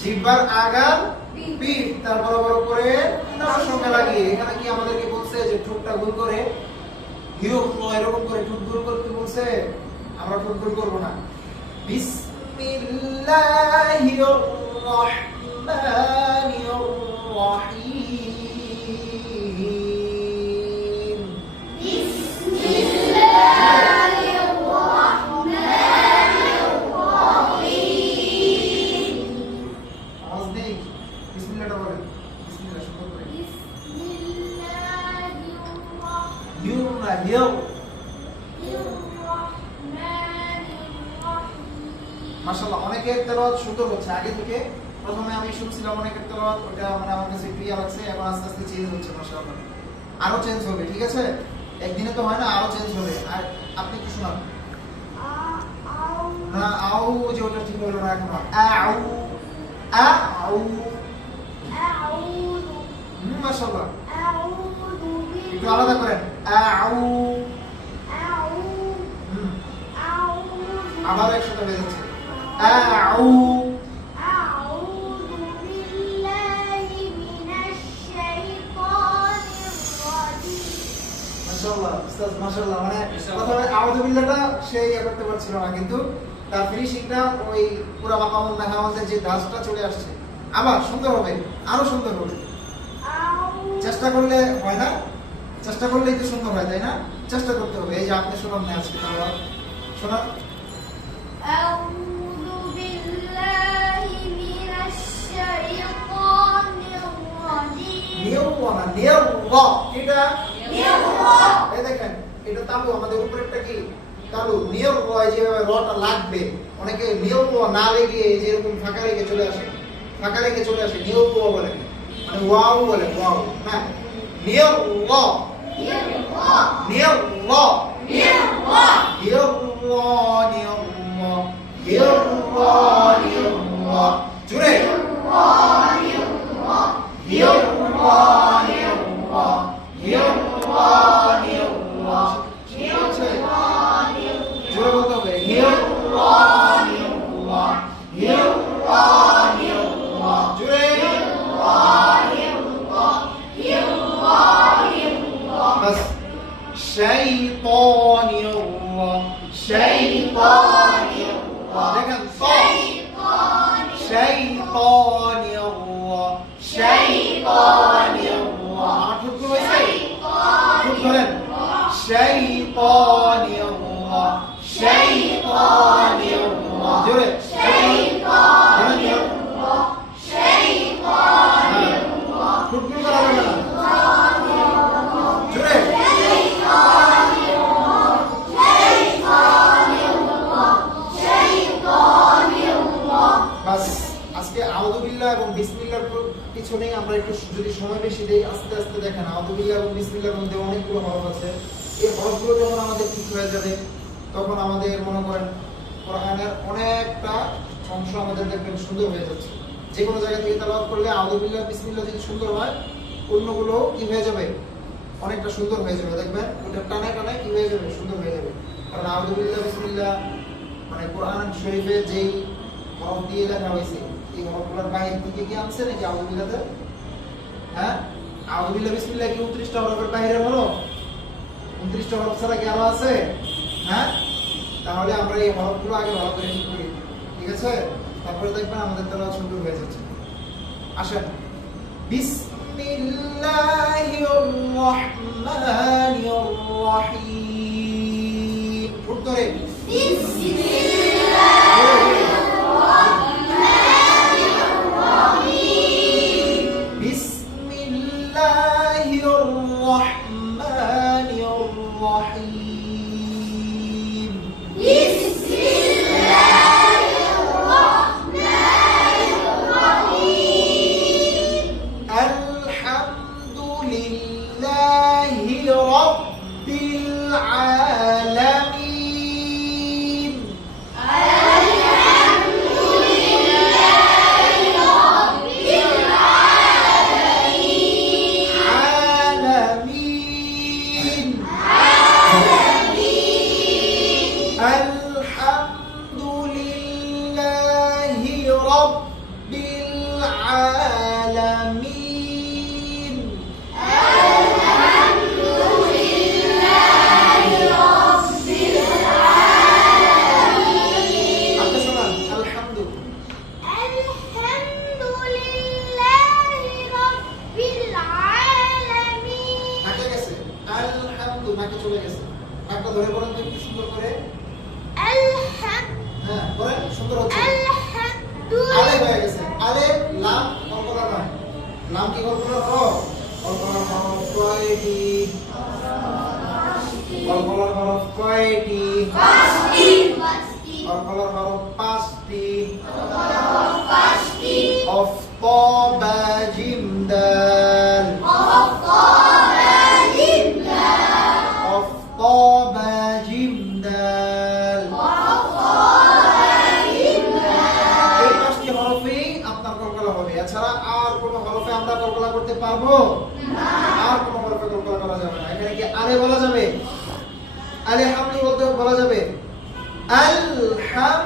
জিহ্বার agar পিঠ তার বরাবর করে তার সঙ্গে লাগিয়ে। এখানে কি আমাদেরকে বলছে যে ঠোঁটটা গোল করে এরকম করে ঠোঁট গোল করতে বলছে? আমরা ঠোঁট গোল করব না। বিসমিল্লাহির রহমানির রহিম। বিসমিল্লাহির রহমানির রহিম। আওয়াজ নেই, বিসমিল্লাহটা বলেন। বিসমিল্লাহ শুরু করে। মাশাআল্লাহ, অনেকের তেলাওয়াত সুন্দর হচ্ছে। আগে থেকে প্রথমে আমি শুনছিলাম অনেকের তেলাওয়াত, ওটা মানে আমার কাছে ক্লিয়ার লাগছে। এখন আস্তে আস্তে চেঞ্জ হচ্ছে মাশাআল্লাহ। আরো চেঞ্জ হবে, ঠিক আছে? একদিনে তো হয় না, আরো চেঞ্জ হবে। আর আপনি কি শোনান? না, আউ যে ওটা ঠিক হলো না এখন। আউ আউ মাশাআল্লাহ। একটু আলাদা করেন। আউ আবার একসাথে হয়ে যাচ্ছে। আউ মাশাআল্লাহ উস্তাদ, মাশাআল্লাহ। মানে প্রথমে আউযু বিল্লাহটা সেই করতে পারছিল না, কিন্তু তার ফিনিশিংটা ওই পুরো মাকামুল নাহাওয়াতে যে দাসটা চলে আসছে। আবার সুন্দর হবে, আরো সুন্দর হবে। চেষ্টা করলে হয় না? চেষ্টা করলেই তো সুন্দর হয়, তাই না? চেষ্টা করতে হবে। এই যে আপনি শোনান না আজকে, তাহলে শোনান। আউযু বিল্লাহি মিনাশ শাইতানির রাজিম। নিয়ওয়ানা নিয়ওয়া, এটা নিয়ওয়া। এই দেখেন, এটা তালু, আমাদের উপরেরটা কি তালু। নিয়ওয়া যেভাবে রটা লাগবে, অনেকে নিয়ওয়া না লেগে যে এরকম ফাঁকা রেখে চলে আসে, ফাঁকা রেখে চলে আসে, নিয়ওয়া বলে, মানে ওয়াও বলে, ওয়াও না। নিয়ওয়া নিয়ওয়া। নিয়ওয়া নিয়ওয়া। নিয়ওয়া নিয়ওয়া নিয়ওয়া নিয়ওয়া। জোরে নিয়ওয়া। নিয়ওয়া নিয়ওয়া নিয়ওয়া নিয়ওয়া। জোরে বলতে হবে। নিয়ওয়া নিয়ওয়া নিয়ওয়া নিয়ওয়া। জোরে বাস। শাইতানির শাইতানির দেখেন তো। শাইতানির শাইতানির আমার ঠোঁট গুলো হয়েছে, ঠোঁট ধরেন। শাইতানির শাইতানির জোরে ঠোঁট গুলো করা যাবে না, জোরে। বাস, আজকে আউযু বিল্লাহ এবং বিসমিল্লাহর পিছনেই আমরা একটু যদি সময় বেশি দেই, আস্তে আস্তে দেখেন আউযু বিল্লাহ এবং বিসমিল্লাহর মধ্যে অনেকগুলো হরফ আছে। এই হরফগুলো যখন আমাদের ঠিক হয়ে যাবে, তখন আমাদের মনে করেন কোরআনের অনেকটা অংশ আমাদের দেখবেন সুন্দর হয়ে যাচ্ছে। যে কোনো জায়গা থেকে তেলাওয়াত করলে আউযু বিল্লাহ বিসমিল্লাহ যদি সুন্দর হয়, অন্যগুলো কি হয়ে যাবে? অনেকটা সুন্দর হয়ে যাবে। দেখবেন ওটা টানে টানে কি হয়ে যাবে? সুন্দর হয়ে যাবে। কারণ আউযু বিল্লাহ বিসমিল্লাহ মানে কোরআন শরীফে যেই হরফ দিয়ে লেখা হয়েছে, এই হরফগুলোর বাইরে থেকে কি আনছে নাকি আউযু বিল্লাহতে? হ্যাঁ, আউযু বিল্লাহ বিসমিল্লাহ কি 29টা হরফের বাইরে হলো? 29টা হরফ ছাড়া কি আরো আছে? হ্যাঁ, তাহলে আমরা এই হরফগুলো আগে ভালো করে ঠিক করি, ঠিক আছে? তারপরে দেখবেন আমাদের তেলাওয়াত সুন্দর হয়ে যাচ্ছে। আসেন, বিসমিল্লাহির রহমানির রহিম। ঠোঁট ধরে বিসমিল্লাহির রহমানির রহিম। বিসমিল্লাহির রহমানির রহিম। বিসমিল্লাহির রহমানির রহিম। আলহামদুলিল্লাহি রাব্বিল আলামিন। হাতটা ধরে পড়েন তো একটু সুন্দর করে। الحمد হ্যাঁ পড়েন, সুন্দর হচ্ছে। الحمد আলে হয়ে গেছে। আলে লাম কলকলা নয়। লাম কি কলকলা হরফ? কলকলার হরফ কয়টি? কলকলার হরফ কয়টি? কলকলার হরফ 5টি। অফ ত বা জিম দাল। অফ ত বা জিম দাল। এই 5টি হরফেই আপনার কলকলা হবে। এছাড়া আর কোন হরফে আমরা কলকলা করতে পারবো না। আর কোন হরফে কলকলা করা যাবে না। এখানে কি আলে বলা যাবে? আলে হামলি বলতে বলা যাবে? আল হাম